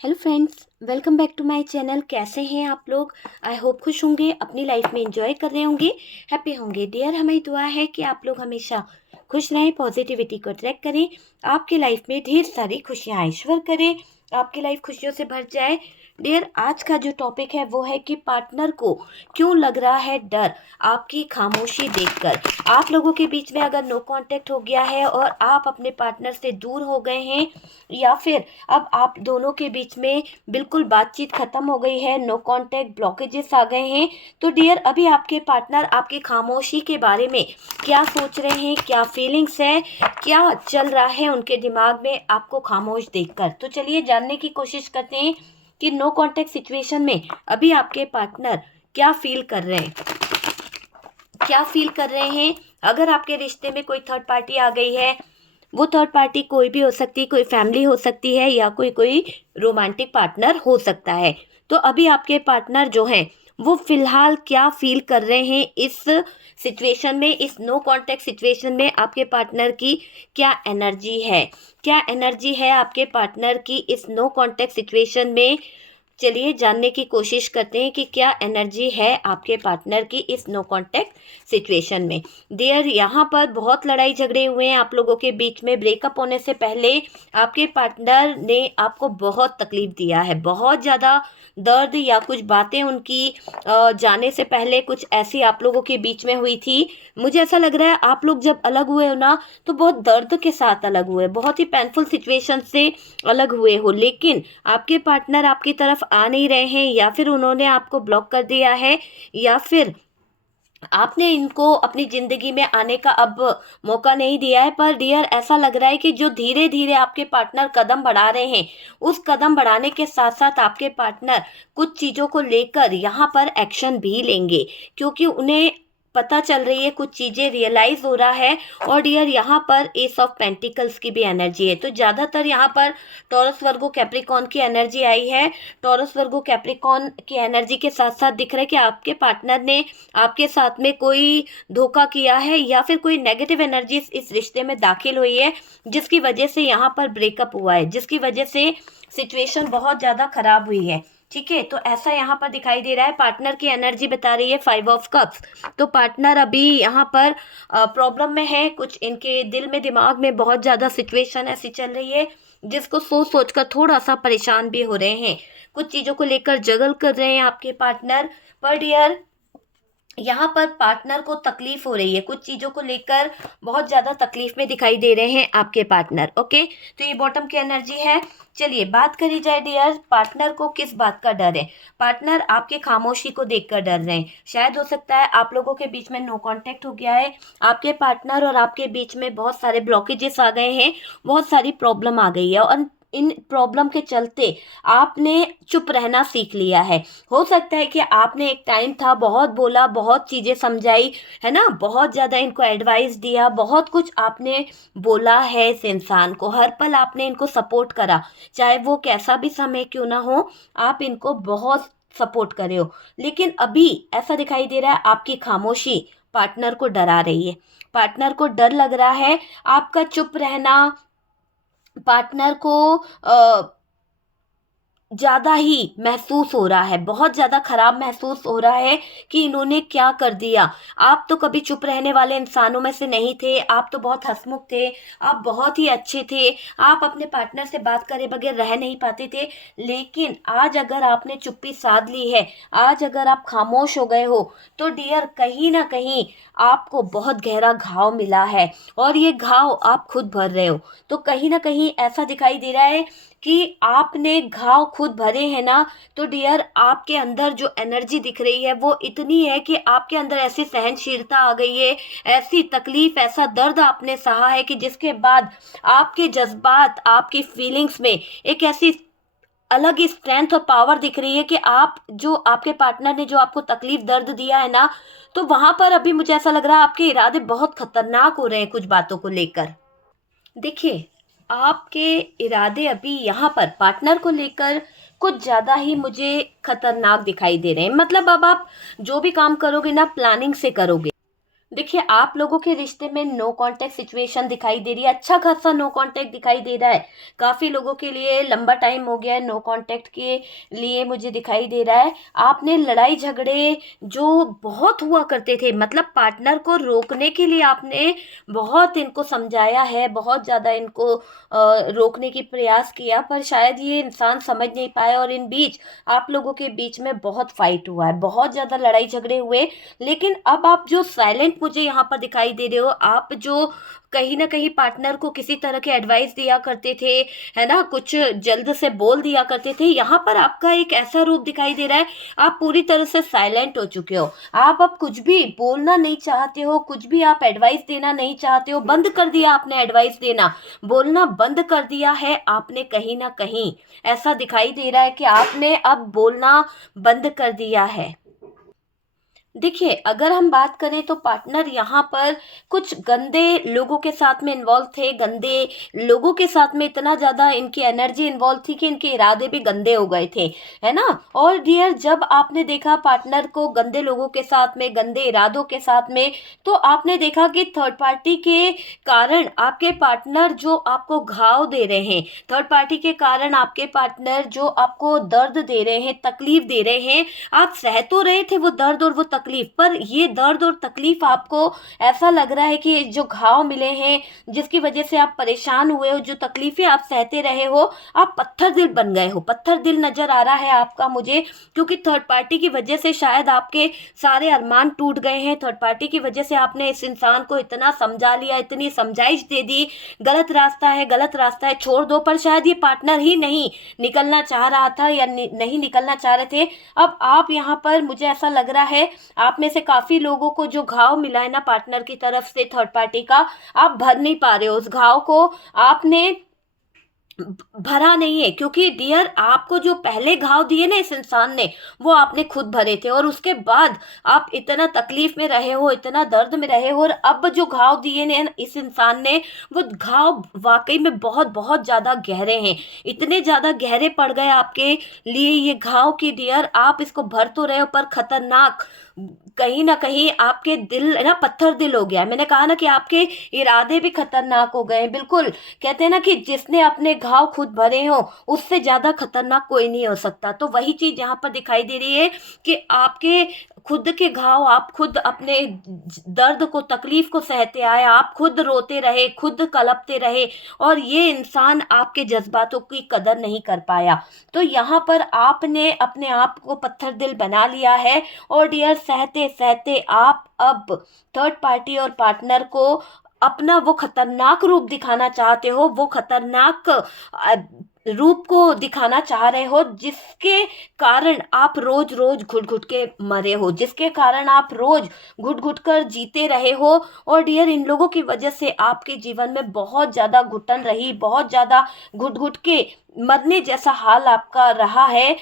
Hello friends, welcome back to my channel. कैसे हैं आप लोग? आई होप खुश होंगे, अपनी लाइफ में एंजॉय कर रहे होंगे, हैप्पी होंगे। डियर, हमारी दुआ है कि आप लोग हमेशा खुश रहें, पॉजिटिविटी को अट्रैक्ट करें, आपकी लाइफ में ढेर सारी खुशियाँ ईश्वर करें, आपकी लाइफ खुशियों से भर जाए। डियर, आज का जो टॉपिक है वो है कि पार्टनर को क्यों लग रहा है डर आपकी खामोशी देखकर। आप लोगों के बीच में अगर नो कांटेक्ट हो गया है और आप अपने पार्टनर से दूर हो गए हैं, या फिर अब आप दोनों के बीच में बिल्कुल बातचीत खत्म हो गई है, नो कांटेक्ट, ब्लॉकेजेस आ गए हैं, तो डियर अभी आपके पार्टनर आपकी खामोशी के बारे में क्या सोच रहे हैं, क्या फीलिंग्स है, क्या चल रहा है उनके दिमाग में आपको खामोश देखकर। तो चलिए जानने की कोशिश करते हैं कि नो कांटेक्ट सिचुएशन में अभी आपके पार्टनर क्या फील कर रहे हैं, क्या फील कर रहे हैं। अगर आपके रिश्ते में कोई थर्ड पार्टी आ गई है, वो थर्ड पार्टी कोई भी हो सकती है, कोई फैमिली हो सकती है या कोई कोई रोमांटिक पार्टनर हो सकता है। तो अभी आपके पार्टनर जो हैं वो फिलहाल क्या फील कर रहे हैं इस सिचुएशन में, इस नो कांटेक्ट सिचुएशन में आपके पार्टनर की क्या एनर्जी है, क्या एनर्जी है आपके पार्टनर की इस नो कांटेक्ट सिचुएशन में। चलिए जानने की कोशिश करते हैं कि क्या एनर्जी है आपके पार्टनर की इस नो कांटेक्ट सिचुएशन में। डियर, यहाँ पर बहुत लड़ाई झगड़े हुए हैं आप लोगों के बीच में। ब्रेकअप होने से पहले आपके पार्टनर ने आपको बहुत तकलीफ दिया है, बहुत ज़्यादा दर्द या कुछ बातें उनकी जाने से पहले कुछ ऐसी आप लोगों के बीच में हुई थी। मुझे ऐसा लग रहा है आप लोग जब अलग हुए हो ना, तो बहुत दर्द के साथ अलग हुए, बहुत ही पेनफुल सिचुएशन से अलग हुए हो, लेकिन आपके पार्टनर आपकी तरफ आ नहीं रहे हैं, या फिर उन्होंने आपको ब्लॉक कर दिया है, या फिर आपने इनको अपनी ज़िंदगी में आने का अब मौका नहीं दिया है। पर डियर, ऐसा लग रहा है कि जो धीरे धीरे आपके पार्टनर कदम बढ़ा रहे हैं, उस कदम बढ़ाने के साथ साथ आपके पार्टनर कुछ चीज़ों को लेकर यहाँ पर एक्शन भी लेंगे, क्योंकि उन्हें पता चल रही है, कुछ चीज़ें रियलाइज़ हो रहा है। और डियर, यहाँ पर एस ऑफ पेंटिकल्स की भी एनर्जी है, तो ज़्यादातर यहाँ पर टॉरस वर्गो कैप्रिकॉन की एनर्जी आई है। टॉरस वर्गो कैप्रिकॉन की एनर्जी के साथ साथ दिख रहा है कि आपके पार्टनर ने आपके साथ में कोई धोखा किया है, या फिर कोई नेगेटिव एनर्जी इस रिश्ते में दाखिल हुई है, जिसकी वजह से यहाँ पर ब्रेकअप हुआ है, जिसकी वजह से सिचुएशन बहुत ज़्यादा खराब हुई है। ठीक है, तो ऐसा यहाँ पर दिखाई दे रहा है। पार्टनर की एनर्जी बता रही है 5 ऑफ कप्स। तो पार्टनर अभी यहाँ पर प्रॉब्लम में है, कुछ इनके दिल में दिमाग में बहुत ज़्यादा सिचुएशन ऐसी चल रही है जिसको सोच सोच कर थोड़ा सा परेशान भी हो रहे हैं, कुछ चीज़ों को लेकर जगल कर रहे हैं आपके पार्टनर। पर डियर, यहाँ पर पार्टनर को तकलीफ हो रही है, कुछ चीज़ों को लेकर बहुत ज़्यादा तकलीफ में दिखाई दे रहे हैं आपके पार्टनर। ओके, तो ये बॉटम की एनर्जी है। चलिए बात करी जाए डियर, पार्टनर को किस बात का डर है। पार्टनर आपके खामोशी को देखकर डर रहे हैं। शायद हो सकता है आप लोगों के बीच में नो कांटेक्ट हो गया है, आपके पार्टनर और आपके बीच में बहुत सारे ब्लॉकेजेस आ गए हैं, बहुत सारी प्रॉब्लम आ गई है, और इन प्रॉब्लम के चलते आपने चुप रहना सीख लिया है। हो सकता है कि आपने एक टाइम था, बहुत बोला, बहुत चीज़ें समझाई, है ना, बहुत ज़्यादा इनको एडवाइस दिया, बहुत कुछ आपने बोला है इस इंसान को, हर पल आपने इनको सपोर्ट करा, चाहे वो कैसा भी समय क्यों ना हो, आप इनको बहुत सपोर्ट करे हो। लेकिन अभी ऐसा दिखाई दे रहा है आपकी खामोशी पार्टनर को डरा रही है, पार्टनर को डर लग रहा है आपका चुप रहना। पार्टनर को ज़्यादा ही महसूस हो रहा है, बहुत ज़्यादा खराब महसूस हो रहा है कि इन्होंने क्या कर दिया। आप तो कभी चुप रहने वाले इंसानों में से नहीं थे, आप तो बहुत हंसमुख थे, आप बहुत ही अच्छे थे, आप अपने पार्टनर से बात करे बगैर रह नहीं पाते थे। लेकिन आज अगर आपने चुप्पी साध ली है, आज अगर आप खामोश हो गए हो, तो डियर कहीं ना कहीं आपको बहुत गहरा घाव मिला है, और ये घाव आप खुद भर रहे हो। तो कहीं ना कहीं ऐसा दिखाई दे रहा है कि आपने घाव खुद भरे हैं ना। तो डियर, आपके अंदर जो एनर्जी दिख रही है वो इतनी है कि आपके अंदर ऐसी सहनशीलता आ गई है, ऐसी तकलीफ, ऐसा दर्द आपने सहा है कि जिसके बाद आपके जज्बात, आपकी फीलिंग्स में एक ऐसी अलग ही स्ट्रेंथ और पावर दिख रही है कि आप, जो आपके पार्टनर ने जो आपको तकलीफ दर्द दिया है ना, तो वहां पर अभी मुझे ऐसा लग रहा है आपके इरादे बहुत खतरनाक हो रहे हैं कुछ बातों को लेकर। देखिए, आपके इरादे अभी यहाँ पर पार्टनर को लेकर कुछ ज़्यादा ही मुझे खतरनाक दिखाई दे रहे हैं। मतलब अब आप जो भी काम करोगे ना, प्लानिंग से करोगे, देखिए, आप लोगों के रिश्ते में नो कांटेक्ट सिचुएशन दिखाई दे रही है, अच्छा खासा नो कांटेक्ट दिखाई दे रहा है। काफ़ी लोगों के लिए लंबा टाइम हो गया है नो कांटेक्ट के लिए, मुझे दिखाई दे रहा है। आपने लड़ाई झगड़े जो बहुत हुआ करते थे, मतलब पार्टनर को रोकने के लिए आपने बहुत इनको समझाया है, बहुत ज़्यादा इनको रोकने की प्रयास किया, पर शायद ये इंसान समझ नहीं पाया और इन बीच आप लोगों के बीच में बहुत फाइट हुआ है, बहुत ज़्यादा लड़ाई झगड़े हुए। लेकिन अब आप जो साइलेंट मुझे यहाँ पर दिखाई दे रहे हो, आप जो कहीं ना कहीं पार्टनर को किसी तरह के एडवाइस दिया करते थे, है ना, कुछ जल्द से बोल दिया करते थे, यहाँ पर आपका एक ऐसा रूप दिखाई दे रहा है, आप पूरी तरह से साइलेंट हो चुके हो। आप अब कुछ भी बोलना नहीं चाहते हो, कुछ भी आप एडवाइस देना नहीं चाहते हो, बंद कर दिया आपने एडवाइस देना, बोलना बंद कर दिया है आपने। कहीं ना कहीं ऐसा दिखाई दे रहा है कि आपने अब बोलना बंद कर दिया है। देखिए, अगर हम बात करें तो पार्टनर यहाँ पर कुछ गंदे लोगों के साथ में इन्वॉल्व थे, गंदे लोगों के साथ में इतना ज़्यादा इनकी एनर्जी इन्वॉल्व थी कि इनके इरादे भी गंदे हो गए थे, है ना। और डियर, जब आपने देखा पार्टनर को गंदे लोगों के साथ में, गंदे इरादों के साथ में, तो आपने देखा कि थर्ड पार्टी के कारण आपके पार्टनर जो आपको घाव दे रहे हैं, थर्ड पार्टी के कारण आपके पार्टनर जो आपको दर्द दे रहे हैं, तकलीफ दे रहे हैं, आप सह तो रहे थे वो दर्द और वो तकलीफ, पर ये दर्द और तकलीफ आपको ऐसा लग रहा है कि जो घाव मिले हैं, जिसकी वजह से आप परेशान हुए हो, जो तकलीफें आप सहते रहे हो, आप पत्थर दिल बन गए हो, पत्थर दिल नजर आ रहा है आपका मुझे। क्योंकि थर्ड पार्टी की वजह से शायद आपके सारे अरमान टूट गए हैं, थर्ड पार्टी की वजह से आपने इस इंसान को इतना समझा लिया, इतनी समझाइश दे दी, गलत रास्ता है, गलत रास्ता है, छोड़ दो, पर शायद ये पार्टनर ही नहीं निकलना चाह रहा था या नहीं निकलना चाह रहे थे। अब आप यहाँ पर, मुझे ऐसा लग रहा है, आप में से काफी लोगों को जो घाव मिला है ना पार्टनर की तरफ से, थर्ड पार्टी का, आप भर नहीं पा रहे हो उस घाव को, आपने भरा नहीं है। क्योंकि डियर, आपको जो पहले घाव दिए ना इस इंसान ने, वो आपने खुद भरे थे, और उसके बाद आप इतना तकलीफ में रहे हो, इतना दर्द में रहे हो, और अब जो घाव दिए ने इस इंसान ने, वो घाव वाकई में बहुत बहुत ज्यादा गहरे हैं, इतने ज्यादा गहरे पड़ गए आपके लिए ये घाव की डियर, आप इसको भर तो रहे हो पर खतरनाक, कहीं ना कहीं आपके दिल ना पत्थर दिल हो गया है। मैंने कहा ना कि आपके इरादे भी खतरनाक हो गए हैं, बिल्कुल। कहते हैं ना कि जिसने अपने घाव खुद भरे हो, उससे ज्यादा खतरनाक कोई नहीं हो सकता। तो वही चीज यहाँ पर दिखाई दे रही है कि आपके खुद के घाव, आप खुद अपने दर्द को, तकलीफ को सहते आए, आप खुद रोते रहे, खुद कलपते रहे, और ये इंसान आपके जज्बातों की कदर नहीं कर पाया। तो यहाँ पर आपने अपने आप को पत्थर दिल बना लिया है, और डियर, सहते सहते आप अब थर्ड पार्टी और पार्टनर को अपना वो खतरनाक रूप दिखाना चाहते हो, वो खतरनाक रूप को दिखाना चाह रहे हो, जिसके कारण आप रोज रोज घुट घुट के मरे हो, जिसके कारण आप रोज घुट घुट कर जीते रहे हो। और डियर, इन लोगों की वजह से आपके जीवन में बहुत ज्यादा घुटन रही, बहुत ज्यादा घुट घुट के मरने जैसा हाल आपका रहा है।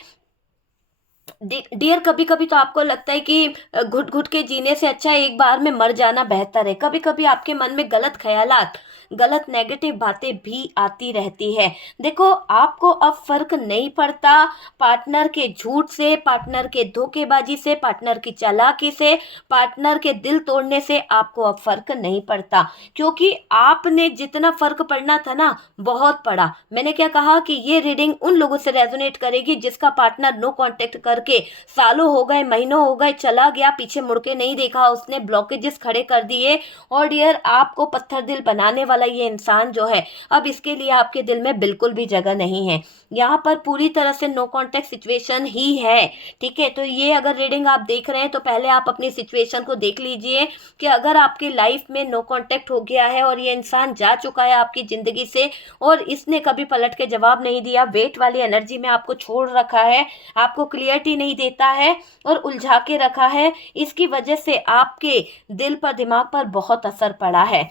डियर, कभी कभी तो आपको लगता है कि घुट घुट के जीने से अच्छा एक बार में मर जाना बेहतर है। कभी कभी आपके मन में गलत ख्यालात, गलत नेगेटिव बातें भी आती रहती है। देखो, आपको अब फर्क नहीं पड़ता पार्टनर के झूठ से, पार्टनर के धोखेबाजी से, पार्टनर की चालाकी से, पार्टनर के दिल तोड़ने से आपको अब फर्क नहीं पड़ता। क्योंकि आपने जितना फर्क पड़ना था ना, बहुत पड़ा। मैंने क्या कहा कि ये रीडिंग उन लोगों से रेजोनेट करेगी जिसका पार्टनर नो कांटेक्ट करके सालों हो गए, महीनों हो गए, चला गया, पीछे मुड़ के नहीं देखा, उसने ब्लॉकेजेस खड़े कर दिए। और डियर, आपको पत्थर दिल बनाने वाला ये इंसान जो है, अब इसके लिए आपके दिल में बिल्कुल भी जगह नहीं है। यहाँ पर पूरी तरह से नो कांटेक्ट सिचुएशन ही है, ठीक है। तो ये अगर रीडिंग आप देख रहे हैं तो पहले आप अपनी सिचुएशन को देख लीजिए कि अगर आपकी लाइफ में नो कांटेक्ट हो गया है और ये इंसान जा चुका है आपकी जिंदगी से, और इसने कभी पलट के जवाब नहीं दिया, वेट वाली एनर्जी में आपको छोड़ रखा है, आपको क्लियरिटी नहीं देता है और उलझा के रखा है, इसकी वजह से आपके दिल पर, दिमाग पर बहुत असर पड़ा है।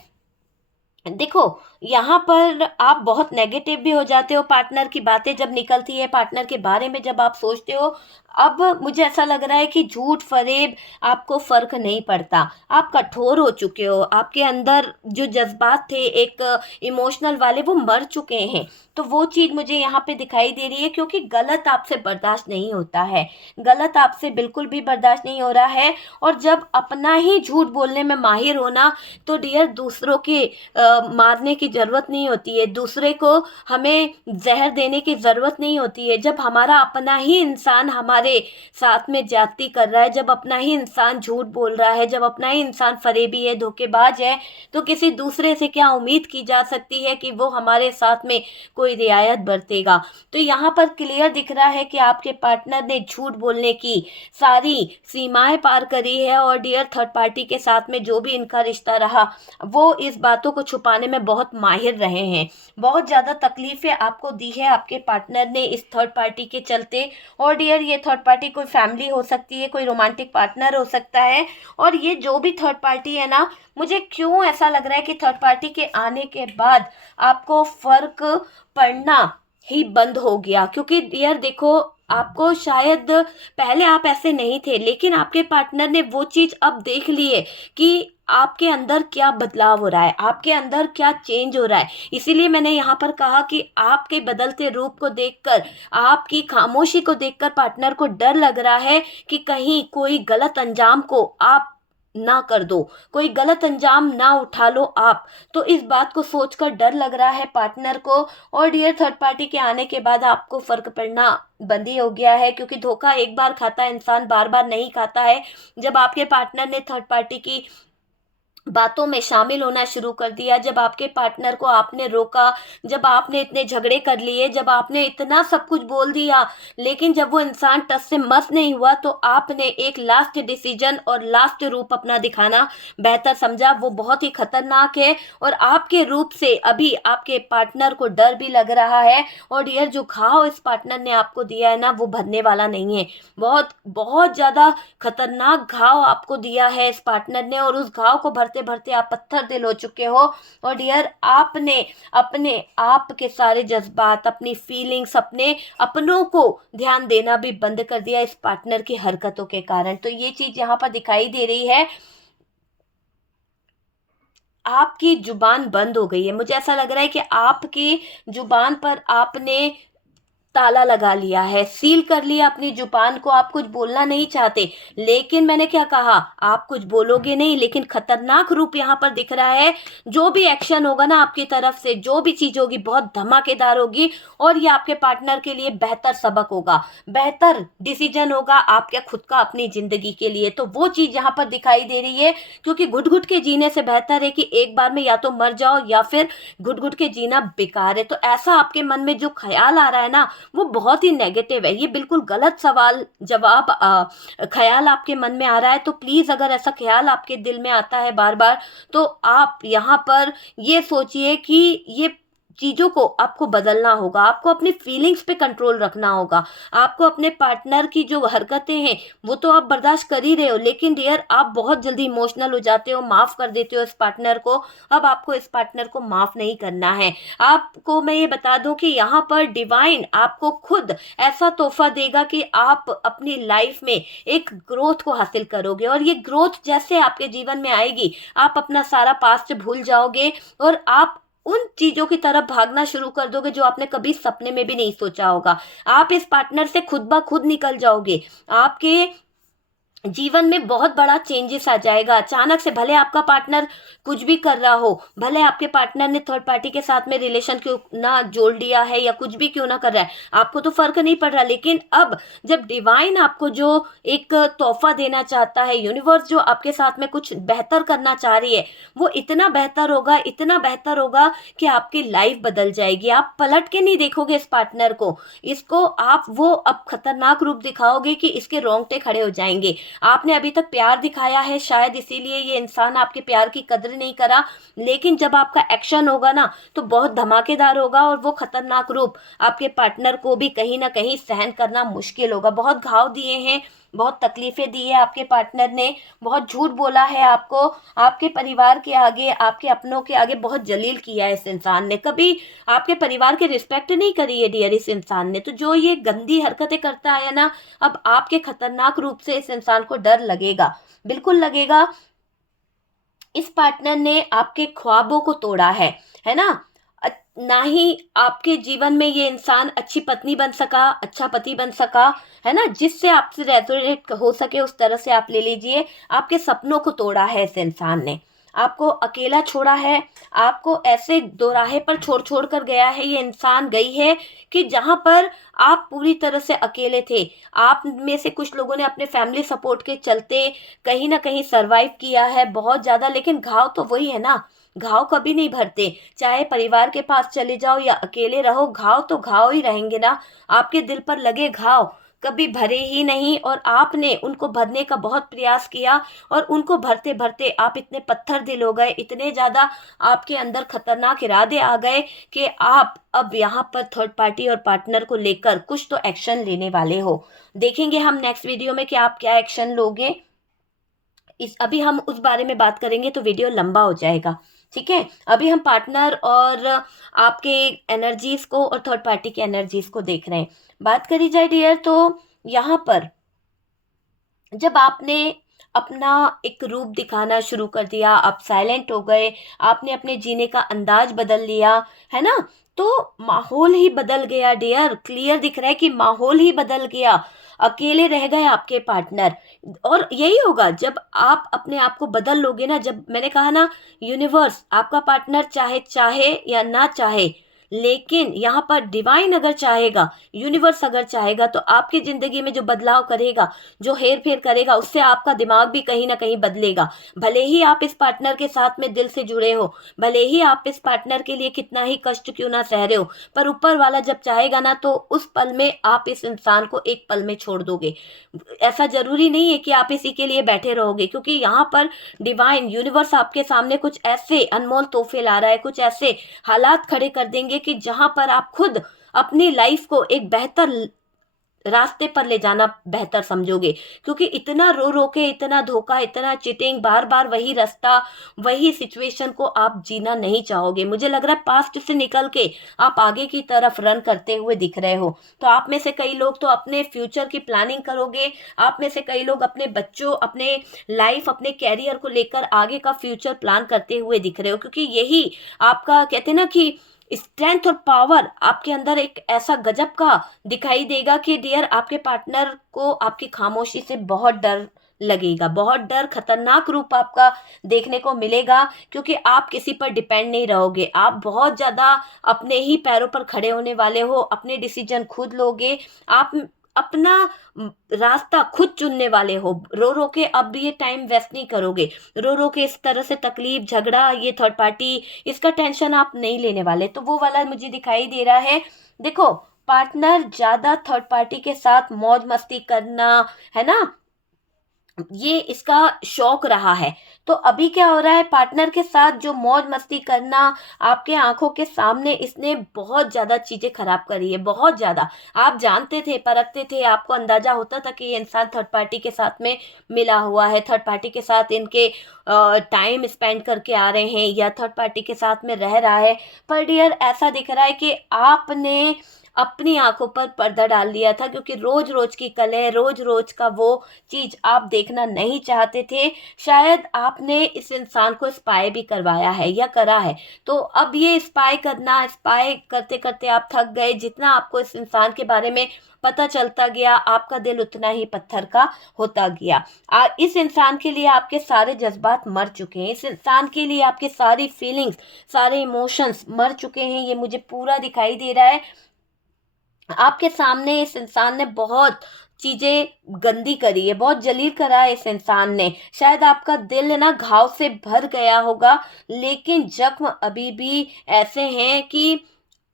देखो, यहाँ पर आप बहुत नेगेटिव भी हो जाते हो, पार्टनर की बातें जब निकलती है, पार्टनर के बारे में जब आप सोचते हो। अब मुझे ऐसा लग रहा है कि झूठ फरेब आपको फर्क नहीं पड़ता, आप कठोर हो चुके हो, आपके अंदर जो जज्बात थे एक इमोशनल वाले वो मर चुके हैं। तो वो चीज़ मुझे यहाँ पे दिखाई दे रही है, क्योंकि गलत आपसे बर्दाश्त नहीं होता है, गलत आपसे बिल्कुल भी बर्दाश्त नहीं हो रहा है। और जब अपना ही झूठ बोलने में माहिर होना, तो डियर दूसरों के मारने की ज़रूरत नहीं होती है, दूसरे को हमें जहर देने की ज़रूरत नहीं होती है। जब हमारा अपना ही इंसान हमारे साथ में ज्यादती कर रहा है, जब अपना ही इंसान झूठ बोल रहा है, जब अपना ही इंसान फरेबी है, धोखेबाज है, तो किसी दूसरे से क्या उम्मीद की जा सकती है कि वो हमारे साथ में कोई रियायत बरतेगा। तो यहाँ पर क्लियर दिख रहा है कि आपके पार्टनर ने झूठ बोलने की सारी सीमाएं पार करी है, और डियर थर्ड पार्टी के साथ में जो भी इनका रिश्ता रहा, वो इस बातों को छुपाने में बहुत माहिर रहे हैं। बहुत ज़्यादा तकलीफ़ें आपको दी है आपके पार्टनर ने इस थर्ड पार्टी के चलते। और डियर ये थर्ड पार्टी कोई फैमिली हो सकती है, कोई रोमांटिक पार्टनर हो सकता है। और ये जो भी थर्ड पार्टी है ना, मुझे क्यों ऐसा लग रहा है कि थर्ड पार्टी के आने के बाद आपको फ़र्क पड़ना ही बंद हो गया। क्योंकि डियर देखो, आपको शायद पहले आप ऐसे नहीं थे, लेकिन आपके पार्टनर ने वो चीज़ अब देख ली है कि आपके अंदर क्या बदलाव हो रहा है, आपके अंदर क्या चेंज हो रहा है। इसीलिए मैंने यहाँ पर कहा कि आपके बदलते रूप को देखकर, आपकी खामोशी को देखकर पार्टनर को डर लग रहा है कि कहीं कोई गलत अंजाम को आप ना कर दो, कोई गलत अंजाम ना उठा लो आप। तो इस बात को सोचकर डर लग रहा है पार्टनर को। और डियर थर्ड पार्टी के आने के बाद आपको फर्क पड़ना बंद ही हो गया है, क्योंकि धोखा एक बार खाता है इंसान, बार बार नहीं खाता है। जब आपके पार्टनर ने थर्ड पार्टी की बातों में शामिल होना शुरू कर दिया, जब आपके पार्टनर को आपने रोका, जब आपने इतने झगड़े कर लिए, जब आपने इतना सब कुछ बोल दिया, लेकिन जब वो इंसान टस से मस नहीं हुआ, तो आपने एक लास्ट डिसीजन और लास्ट रूप अपना दिखाना बेहतर समझा। वो बहुत ही खतरनाक है, और आपके रूप से अभी आपके पार्टनर को डर भी लग रहा है। और डियर जो घाव इस पार्टनर ने आपको दिया है ना, वो भरने वाला नहीं है। बहुत बहुत ज़्यादा खतरनाक घाव आपको दिया है इस पार्टनर ने, और उस घाव को भरते भरते आप पत्थर दिल हो चुके हो। और डियर आपने अपने आप के सारे जज्बात, अपनी फीलिंग्स, अपने अपनों को ध्यान देना भी बंद कर दिया इस पार्टनर की हरकतों के कारण। तो ये चीज यहाँ पर दिखाई दे रही है, आपकी जुबान बंद हो गई है। मुझे ऐसा लग रहा है कि आपकी जुबान पर आपने ताला लगा लिया है, सील कर लिया अपनी जुबान को, आप कुछ बोलना नहीं चाहते। लेकिन मैंने क्या कहा, आप कुछ बोलोगे नहीं, लेकिन खतरनाक रूप यहाँ पर दिख रहा है। जो भी एक्शन होगा ना आपकी तरफ से, जो भी चीज होगी बहुत धमाकेदार होगी, और ये आपके पार्टनर के लिए बेहतर सबक होगा, बेहतर डिसीजन होगा आपके खुद का अपनी जिंदगी के लिए। तो वो चीज यहाँ पर दिखाई दे रही है, क्योंकि घुट घुट के जीने से बेहतर है कि एक बार में या तो मर जाओ, या फिर घुट घुट के जीना बेकार है। तो ऐसा आपके मन में जो ख्याल आ रहा है ना, वो बहुत ही नेगेटिव है। ये बिल्कुल गलत सवाल जवाब ख्याल आपके मन में आ रहा है। तो प्लीज़, अगर ऐसा ख्याल आपके दिल में आता है बार बार, तो आप यहाँ पर ये सोचिए कि ये चीज़ों को आपको बदलना होगा, आपको अपनी फीलिंग्स पे कंट्रोल रखना होगा। आपको अपने पार्टनर की जो हरकतें हैं वो तो आप बर्दाश्त कर ही रहे हो, लेकिन डियर आप बहुत जल्दी इमोशनल हो जाते हो, माफ़ कर देते हो इस पार्टनर को। अब आपको इस पार्टनर को माफ़ नहीं करना है। आपको मैं ये बता दूं कि यहाँ पर डिवाइन आपको खुद ऐसा तोहफा देगा कि आप अपनी लाइफ में एक ग्रोथ को हासिल करोगे, और ये ग्रोथ जैसे आपके जीवन में आएगी, आप अपना सारा पास्ट भूल जाओगे, और आप उन चीजों की तरफ भागना शुरू कर दोगे जो आपने कभी सपने में भी नहीं सोचा होगा। आप इस पार्टनर से खुद ब खुद निकल जाओगे, आपके जीवन में बहुत बड़ा चेंजेस आ जाएगा अचानक से। भले आपका पार्टनर कुछ भी कर रहा हो, भले आपके पार्टनर ने थर्ड पार्टी के साथ में रिलेशन क्यों ना जोड़ लिया है, या कुछ भी क्यों ना कर रहा है, आपको तो फर्क नहीं पड़ रहा। लेकिन अब जब डिवाइन आपको जो एक तोहफा देना चाहता है, यूनिवर्स जो आपके साथ में कुछ बेहतर करना चाह रही है, वो इतना बेहतर होगा, इतना बेहतर होगा कि आपकी लाइफ बदल जाएगी। आप पलट के नहीं देखोगे इस पार्टनर को, इसको आप वो अब खतरनाक रूप दिखाओगे कि इसके रोंगटे खड़े हो जाएंगे। आपने अभी तक प्यार दिखाया है, शायद इसीलिए ये इंसान आपके प्यार की कदर नहीं करा, लेकिन जब आपका एक्शन होगा ना, तो बहुत धमाकेदार होगा, और वो खतरनाक रूप आपके पार्टनर को भी कहीं ना कहीं सहन करना मुश्किल होगा। बहुत घाव दिए हैं, बहुत तकलीफ़ें दी है आपके पार्टनर ने, बहुत झूठ बोला है आपको, आपके परिवार के आगे, आपके अपनों के आगे बहुत जलील किया है इस इंसान ने, कभी आपके परिवार की रिस्पेक्ट नहीं करी है डियर इस इंसान ने। तो जो ये गंदी हरकतें करता है ना, अब आपके खतरनाक रूप से इस इंसान को डर लगेगा, बिल्कुल लगेगा। इस पार्टनर ने आपके ख्वाबों को तोड़ा है ना? ना ही आपके जीवन में ये इंसान अच्छी पत्नी बन सका, अच्छा पति बन सका, है ना? जिससे आपसे रेजोनेट हो सके उस तरह से आप ले लीजिए। आपके सपनों को तोड़ा है इस इंसान ने, आपको अकेला छोड़ा है, आपको ऐसे दोराहे पर छोड़ छोड़ कर गया है ये इंसान, गई है कि जहाँ पर आप पूरी तरह से अकेले थे। आप में से कुछ लोगों ने अपने फैमिली सपोर्ट के चलते कहीं ना कहीं सरवाइव किया है बहुत ज़्यादा, लेकिन घाव तो वही है ना, घाव कभी नहीं भरते। चाहे परिवार के पास चले जाओ या अकेले रहो, घाव तो घाव ही रहेंगे ना। आपके दिल पर लगे घाव कभी भरे ही नहीं, और आपने उनको भरने का बहुत प्रयास किया, और उनको भरते भरते आप इतने पत्थर दिल हो गए, इतने ज़्यादा आपके अंदर खतरनाक इरादे आ गए कि आप अब यहाँ पर थर्ड पार्टी और पार्टनर को लेकर कुछ तो एक्शन लेने वाले हो। देखेंगे हम नेक्स्ट वीडियो में कि आप क्या एक्शन लोगे। अभी हम उस बारे में बात करेंगे तो वीडियो लंबा हो जाएगा, ठीक है? अभी हम पार्टनर और आपके एनर्जीज को और थर्ड पार्टी की एनर्जीज को देख रहे हैं। बात करी जाए डियर, तो यहाँ पर जब आपने अपना एक रूप दिखाना शुरू कर दिया, आप साइलेंट हो गए, आपने अपने जीने का अंदाज बदल लिया, है ना? तो माहौल ही बदल गया डियर, क्लियर दिख रहा है कि माहौल ही बदल गया। अकेले रह गए आपके पार्टनर, और यही होगा जब आप अपने आप को बदल लोगे ना। जब मैंने कहा ना, यूनिवर्स आपका पार्टनर चाहे चाहे या ना चाहे, लेकिन यहाँ पर डिवाइन अगर चाहेगा, यूनिवर्स अगर चाहेगा, तो आपकी ज़िंदगी में जो बदलाव करेगा, जो हेर फेर करेगा, उससे आपका दिमाग भी कहीं ना कहीं बदलेगा। भले ही आप इस पार्टनर के साथ में दिल से जुड़े हो, भले ही आप इस पार्टनर के लिए कितना ही कष्ट क्यों ना सह रहे हो, पर ऊपर वाला जब चाहेगा ना, तो उस पल में आप इस इंसान को एक पल में छोड़ दोगे। ऐसा जरूरी नहीं है कि आप इसी के लिए बैठे रहोगे, क्योंकि यहाँ पर डिवाइन यूनिवर्स आपके सामने कुछ ऐसे अनमोल तोहफे ला रहा है, कुछ ऐसे हालात खड़े कर देंगे कि जहां पर आप खुद अपनी लाइफ को एक बेहतर रास्ते पर ले जाना बेहतर समझोगे। क्योंकि इतना रो रो के, इतना धोखा, इतना चीटिंग, बार बार वही रास्ता, वही सिचुएशन को आप जीना नहीं चाहोगे। मुझे लग रहा है पास्ट से निकल के आप आगे की तरफ रन करते हुए दिख रहे हो। तो आप में से कई लोग तो अपने फ्यूचर की प्लानिंग करोगे, आप में से कई लोग अपने बच्चों, अपने लाइफ, अपने कैरियर को लेकर आगे का फ्यूचर प्लान करते हुए दिख रहे हो। क्योंकि यही आपका, कहते हैं ना कि स्ट्रेंथ और पावर आपके अंदर एक ऐसा गजब का दिखाई देगा कि डियर आपके पार्टनर को आपकी खामोशी से बहुत डर लगेगा, बहुत डर, खतरनाक रूप आपका देखने को मिलेगा। क्योंकि आप किसी पर डिपेंड नहीं रहोगे, आप बहुत ज़्यादा अपने ही पैरों पर खड़े होने वाले हो, अपने डिसीजन खुद लोगे, आप अपना रास्ता खुद चुनने वाले हो। रो रो के अब ये टाइम वेस्ट नहीं करोगे, रो रो के इस तरह से तकलीफ, झगड़ा, ये थर्ड पार्टी, इसका टेंशन आप नहीं लेने वाले। तो वो वाला मुझे दिखाई दे रहा है। देखो, पार्टनर ज्यादा थर्ड पार्टी के साथ मौज मस्ती करना, है ना, ये इसका शौक रहा है। तो अभी क्या हो रहा है, पार्टनर के साथ जो मौज मस्ती करना, आपके आंखों के सामने इसने बहुत ज्यादा चीजें खराब करी है, बहुत ज्यादा। आप जानते थे, परखते थे, आपको अंदाजा होता था कि ये इंसान थर्ड पार्टी के साथ में मिला हुआ है, थर्ड पार्टी के साथ इनके टाइम स्पेंड करके आ रहे हैं, या थर्ड पार्टी के साथ में रह रहा है। पर डियर ऐसा दिख रहा है कि आपने अपनी आंखों पर पर्दा डाल दिया था, क्योंकि रोज रोज की कलह, रोज रोज का वो चीज आप देखना नहीं चाहते थे। शायद आपने इस इंसान को स्पाई भी करवाया है या करा है। तो अब ये स्पाई करना, स्पाई करते करते आप थक गए। जितना आपको इस इंसान के बारे में पता चलता गया, आपका दिल उतना ही पत्थर का होता गया। इस इंसान के लिए आपके सारे जज्बात मर चुके हैं, इस इंसान के लिए आपके सारी फीलिंग्स, सारे इमोशंस मर चुके हैं, ये मुझे पूरा दिखाई दे रहा है। आपके सामने इस इंसान ने बहुत चीजें गंदी करी है, बहुत जलील करा है इस इंसान ने। शायद आपका दिल ना घाव से भर गया होगा, लेकिन जख्म अभी भी ऐसे हैं कि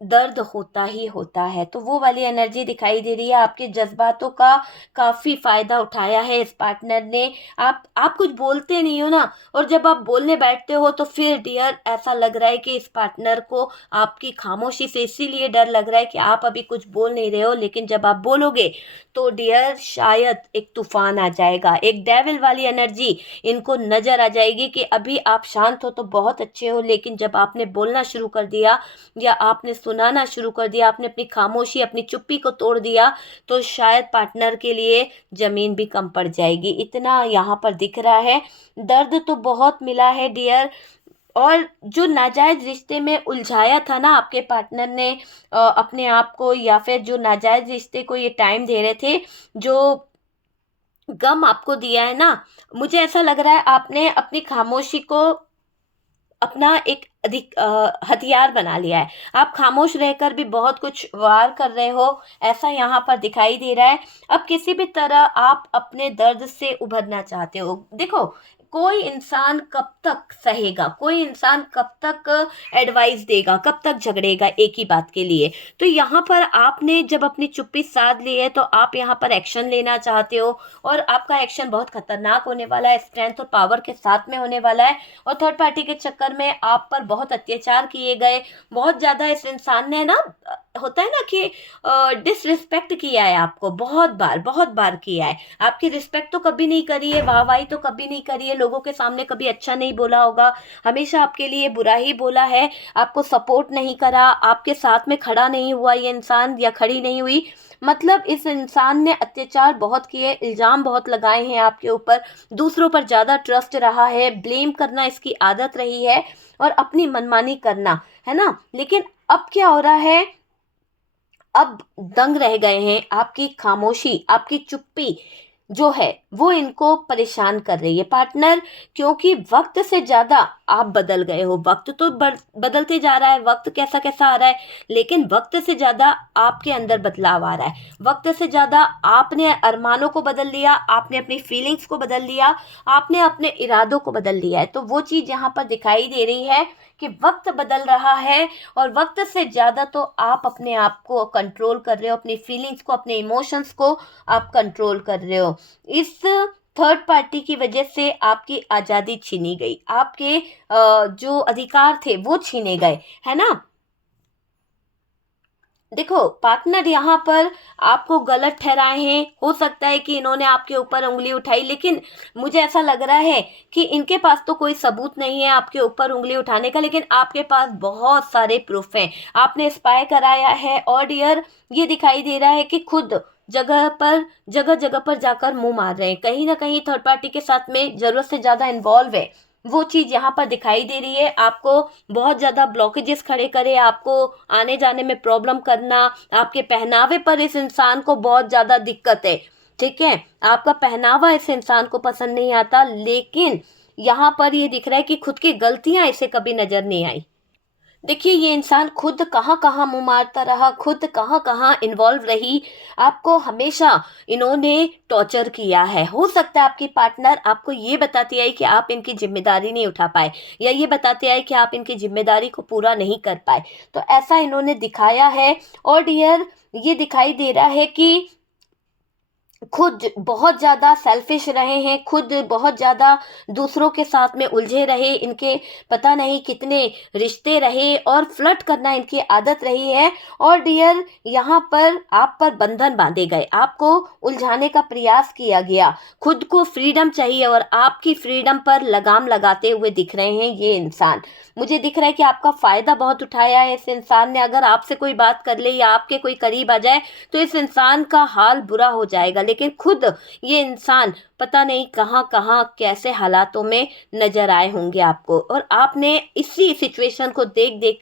दर्द होता ही होता है। तो वो वाली एनर्जी दिखाई दे रही है, आपके जज़्बातों का काफ़ी फ़ायदा उठाया है इस पार्टनर ने। आप कुछ बोलते नहीं हो ना, और जब आप बोलने बैठते हो तो फिर डियर ऐसा लग रहा है कि इस पार्टनर को आपकी खामोशी से इसीलिए डर लग रहा है कि आप अभी कुछ बोल नहीं रहे हो, लेकिन जब आप बोलोगे तो डियर शायद एक तूफ़ान आ जाएगा, एक डेविल वाली एनर्जी इनको नज़र आ जाएगी कि अभी आप शांत हो तो बहुत अच्छे हो, लेकिन जब आपने बोलना शुरू कर दिया या आपने सुनाना शुरू कर दिया, आपने अपनी खामोशी, अपनी चुप्पी को तोड़ दिया, तो शायद पार्टनर के लिए ज़मीन भी कम पड़ जाएगी, इतना यहाँ पर दिख रहा है। दर्द तो बहुत मिला है डियर, और जो नाजायज़ रिश्ते में उलझाया था ना आपके पार्टनर ने अपने आप को, या फिर जो नाजायज़ रिश्ते को ये टाइम दे रहे थे, जो गम आपको दिया है ना, मुझे ऐसा लग रहा है आपने अपनी खामोशी को अपना एक हथियार बना लिया है। आप खामोश रहकर भी बहुत कुछ वार कर रहे हो, ऐसा यहाँ पर दिखाई दे रहा है। अब किसी भी तरह आप अपने दर्द से उभरना चाहते हो। देखो, कोई इंसान कब तक सहेगा, कोई इंसान कब तक एडवाइस देगा, कब तक झगड़ेगा एक ही बात के लिए। तो यहाँ पर आपने जब अपनी चुप्पी साध ली है, तो आप यहाँ पर एक्शन लेना चाहते हो, और आपका एक्शन बहुत खतरनाक होने वाला है, स्ट्रेंथ और पावर के साथ में होने वाला है। और थर्ड पार्टी के चक्कर में आप पर बहुत अत्याचार किए गए, बहुत ज़्यादा इस इंसान ने ना होता है ना कि डिसरिस्पेक्ट किया है आपको, बहुत बार किया है। आपकी रिस्पेक्ट तो कभी नहीं करी है, वाहवाही तो कभी नहीं करी है, लोगों के सामने कभी अच्छा नहीं बोला होगा, हमेशा आपके लिए बुरा ही बोला है, आपको सपोर्ट नहीं करा, आपके साथ में खड़ा नहीं हुआ ये इंसान, या खड़ी नहीं हुई। मतलब इस इंसान ने अत्याचार बहुत किए, इल्ज़ाम बहुत लगाए हैं आपके ऊपर, दूसरों पर ज़्यादा ट्रस्ट रहा है, ब्लेम करना इसकी आदत रही है, और अपनी मनमानी करना, है ना। लेकिन अब क्या हो रहा है, अब दंग रह गए हैं, आपकी खामोशी, आपकी चुप्पी जो है वो इनको परेशान कर रही है पार्टनर, क्योंकि वक्त से ज़्यादा आप बदल गए हो। वक्त तो बदलते जा रहा है, वक्त कैसा कैसा आ रहा है, लेकिन वक्त से ज़्यादा आपके अंदर बदलाव आ रहा है। वक्त से ज़्यादा आपने अरमानों को बदल लिया, आपने अपनी फीलिंग्स को बदल लिया, आपने अपने इरादों को बदल लिया है। तो वो चीज़ यहाँ पर दिखाई दे रही है कि वक्त बदल रहा है, और वक्त से ज़्यादा तो आप अपने आप को कंट्रोल कर रहे हो, अपनी फीलिंग्स को, अपने इमोशंस को आप कंट्रोल कर रहे हो। इस थर्ड पार्टी की वजह से आपकी आज़ादी छीनी गई, आपके जो अधिकार थे वो छीने गए, है ना। देखो, पार्टनर यहाँ पर आपको गलत ठहराए हैं, हो सकता है कि इन्होंने आपके ऊपर उंगली उठाई, लेकिन मुझे ऐसा लग रहा है कि इनके पास तो कोई सबूत नहीं है आपके ऊपर उंगली उठाने का, लेकिन आपके पास बहुत सारे प्रूफ हैं। आपने स्पाई कराया है, और डियर ये दिखाई दे रहा है कि खुद जगह जगह पर जाकर मुंह मार रहे हैं, कहीं ना कहीं थर्ड पार्टी के साथ में ज़रूरत से ज़्यादा इन्वॉल्व है। वो चीज़ यहाँ पर दिखाई दे रही है, आपको बहुत ज़्यादा ब्लॉकेजेस खड़े करे, आपको आने जाने में प्रॉब्लम करना, आपके पहनावे पर इस इंसान को बहुत ज़्यादा दिक्कत है, ठीक है। आपका पहनावा इस इंसान को पसंद नहीं आता, लेकिन यहाँ पर ये दिख रहा है कि खुद की गलतियाँ इसे कभी नज़र नहीं आई। देखिए, ये इंसान खुद कहाँ कहाँ मुँह मारता रहा, खुद कहाँ कहाँ इन्वॉल्व रही, आपको हमेशा इन्होंने टॉर्चर किया है। हो सकता है आपकी पार्टनर आपको ये बताती आई कि आप इनकी ज़िम्मेदारी नहीं उठा पाए, या ये बताते आए कि आप इनकी ज़िम्मेदारी को पूरा नहीं कर पाए, तो ऐसा इन्होंने दिखाया है। और डियर ये दिखाई दे रहा है कि खुद बहुत ज़्यादा सेल्फिश रहे हैं, खुद बहुत ज़्यादा दूसरों के साथ में उलझे रहे, इनके पता नहीं कितने रिश्ते रहे, और फ्लर्ट करना इनकी आदत रही है। और डियर यहाँ पर आप पर बंधन बांधे गए, आपको उलझाने का प्रयास किया गया, खुद को फ्रीडम चाहिए, और आपकी फ्रीडम पर लगाम लगाते हुए दिख रहे हैं ये इंसान। मुझे दिख रहा है कि आपका फ़ायदा बहुत उठाया है इस इंसान ने। अगर आपसे कोई बात कर ले या आपके कोई करीब आ जाए तो इस इंसान का हाल बुरा हो जाएगा, लेकिन खुद ये इंसान पता नहीं कहाँ कहाँ कैसे हालातों में नजर आए होंगे आपको, और आपने इसी सिचुएशन को देख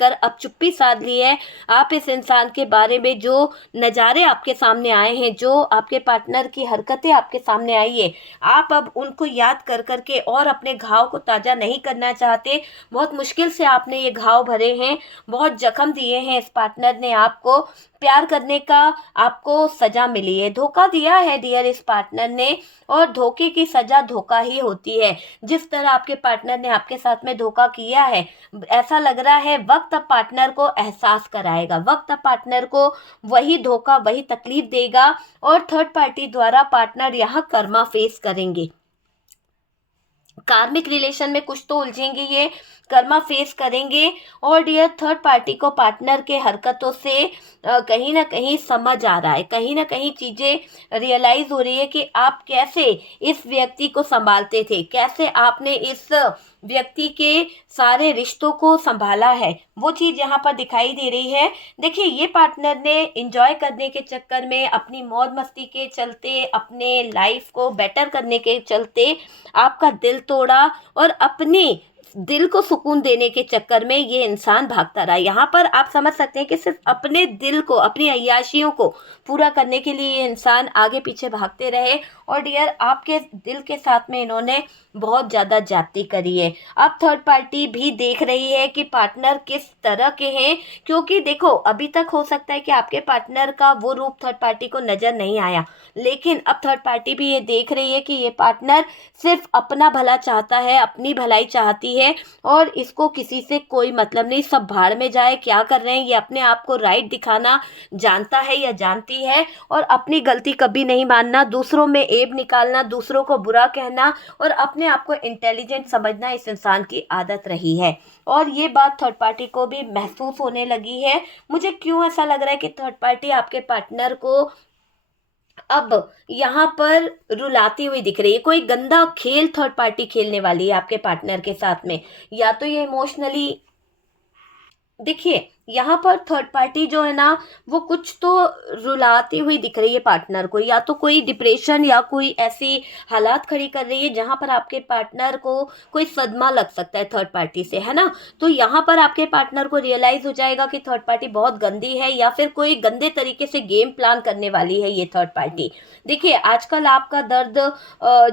कर अब चुप्पी साध ली है। आप इस इंसान के बारे में जो नज़ारे आपके सामने आए हैं, जो आपके पार्टनर की हरकतें आपके सामने आई है, आप अब उनको याद कर करके और अपने घाव को ताज़ा नहीं करना चाहते। बहुत मुश्किल से आपने ये घाव भरे हैं, बहुत जख्म दिए हैं इस पार्टनर ने आपको, प्यार करने का आपको सजा मिली है, धोखा दिया है डियर इस पार्टनर ने, और धोखे की सजा धोखा ही होती है। जिस तरह आपके पार्टनर ने आपके साथ में धोखा किया है, ऐसा लग रहा है वक्त अब पार्टनर को एहसास कराएगा, वक्त अब पार्टनर को वही धोखा वही तकलीफ देगा, और थर्ड पार्टी द्वारा पार्टनर यहाँ कर्मा फेस करेंगे। कार्मिक रिलेशन में कुछ तो उलझेंगे, ये कर्मा फेस करेंगे। और डियर थर्ड पार्टी को पार्टनर के हरकतों से कहीं ना कहीं समझ आ रहा है, कहीं ना कहीं चीज़ें रियलाइज हो रही है कि आप कैसे इस व्यक्ति को संभालते थे, कैसे आपने इस व्यक्ति के सारे रिश्तों को संभाला है, वो चीज़ यहाँ पर दिखाई दे रही है। देखिए ये पार्टनर ने एंजॉय करने के चक्कर में, अपनी मौज मस्ती के चलते, अपने लाइफ को बेटर करने के चलते आपका दिल तोड़ा, और अपनी दिल को सुकून देने के चक्कर में ये इंसान भागता रहा। यहाँ पर आप समझ सकते हैं कि सिर्फ अपने दिल को, अपनी अय्याशियों को पूरा करने के लिए ये इंसान आगे पीछे भागते रहे। और डियर आपके दिल के साथ में इन्होंने बहुत ज़्यादा ज्यादती करी है। अब थर्ड पार्टी भी देख रही है कि पार्टनर किस तरह के हैं, क्योंकि देखो अभी तक हो सकता है कि आपके पार्टनर का वो रूप थर्ड पार्टी को नज़र नहीं आया, लेकिन अब थर्ड पार्टी भी ये देख रही है कि ये पार्टनर सिर्फ अपना भला चाहता है, अपनी भलाई चाहती है, और इसको किसी से कोई मतलब नहीं, सब भाड़ में जाए, क्या कर रहे हैं ये अपने आप को राइट दिखाना जानता है या जानती है, और अपनी गलती कभी नहीं मानना, दूसरों में ऐब निकालना, दूसरों को बुरा कहना, और अपने आप को इंटेलिजेंट समझना इस इंसान की आदत रही है। और ये बात थर्ड पार्टी को भी महसूस होने लगी है। मुझे क्यों ऐसा लग रहा है कि थर्ड पार्टी आपके पार्टनर को अब यहाँ पर रुलाती हुई दिख रही है। कोई गंदा खेल थर्ड पार्टी खेलने वाली है आपके पार्टनर के साथ में, या तो ये इमोशनली, देखिए यहाँ पर थर्ड पार्टी जो है ना वो कुछ तो रुलाती हुई दिख रही है पार्टनर को, या तो कोई डिप्रेशन या कोई ऐसी हालात खड़ी कर रही है जहाँ पर आपके पार्टनर को कोई सदमा लग सकता है थर्ड पार्टी से, है ना। तो यहाँ पर आपके पार्टनर को रियलाइज हो जाएगा कि थर्ड पार्टी बहुत गंदी है, या फिर कोई गंदे तरीके से गेम प्लान करने वाली है ये थर्ड पार्टी। देखिए आजकल आपका दर्द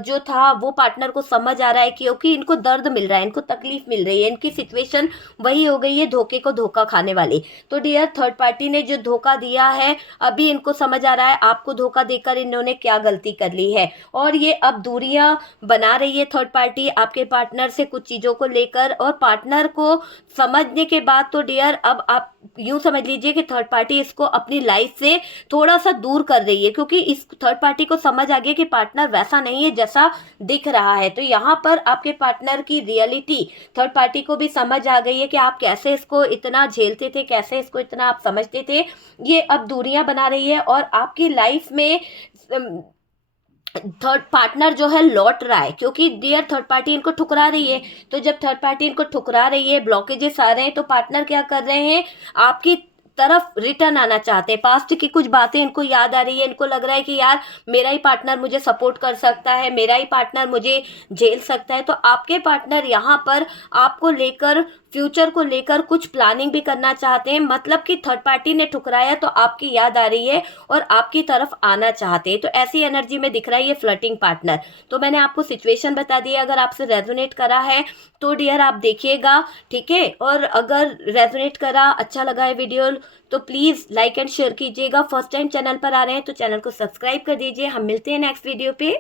जो था वो पार्टनर को समझ आ रहा है, क्योंकि इनको दर्द मिल रहा है, इनको तकलीफ मिल रही है, इनकी सिचुएशन वही हो गई है धोखे को धोखा खाने वाली। तो डियर थर्ड पार्टी ने जो धोखा दिया है, अभी इनको समझ आ रहा है आपको धोखा देकर इन्होंने क्या गलती कर ली है, और ये अब दूरियां बना रही है थर्ड पार्टी आपके पार्टनर से कुछ चीज़ों को लेकर। और पार्टनर को समझने के बाद तो डियर अब आप यूं समझ लीजिए कि थर्ड पार्टी इसको अपनी लाइफ से थोड़ा सा दूर कर रही है, क्योंकि इस थर्ड पार्टी को समझ आ गया कि पार्टनर वैसा नहीं है जैसा दिख रहा है। तो यहाँ पर आपके पार्टनर की रियलिटी थर्ड पार्टी को भी समझ आ गई है कि आप कैसे इसको इतना झेलते थे, कैसे इसको इतना आप समझते थे। ये अब दूरियां बना रही है, और आपकी लाइफ में थर्ड पार्टनर जो है लौट रहा है, क्योंकि डियर थर्ड पार्टी इनको ठुकरा रही है। तो जब थर्ड पार्टी इनको ठुकरा रही है, ब्लॉकेजेस आ रहे हैं, तो पार्टनर क्या कर रहे हैं, आपकी तरफ रिटर्न आना चाहते हैं। पास्ट की कुछ बातें इनको याद आ रही है, इनको लग रहा है कि यार मेरा ही पार्टनर मुझे सपोर्ट कर सकता है, मेरा ही पार्टनर मुझे झेल सकता है। तो आपके पार्टनर यहाँ पर आपको लेकर, फ्यूचर को लेकर कुछ प्लानिंग भी करना चाहते हैं, मतलब कि थर्ड पार्टी ने ठुकराया तो आपकी याद आ रही है और आपकी तरफ आना चाहते हैं। तो ऐसी एनर्जी में दिख रहा है ये फ्लर्टिंग पार्टनर। तो मैंने आपको सिचुएशन बता दी है, अगर आपसे रेजोनेट करा है तो डियर आप देखिएगा, ठीक है। और अगर रेजोनेट करा, अच्छा लगा है वीडियो, तो प्लीज़ लाइक एंड शेयर कीजिएगा। फर्स्ट टाइम चैनल पर आ रहे हैं तो चैनल को सब्सक्राइब कर दीजिए। हम मिलते हैं नेक्स्ट वीडियो पे।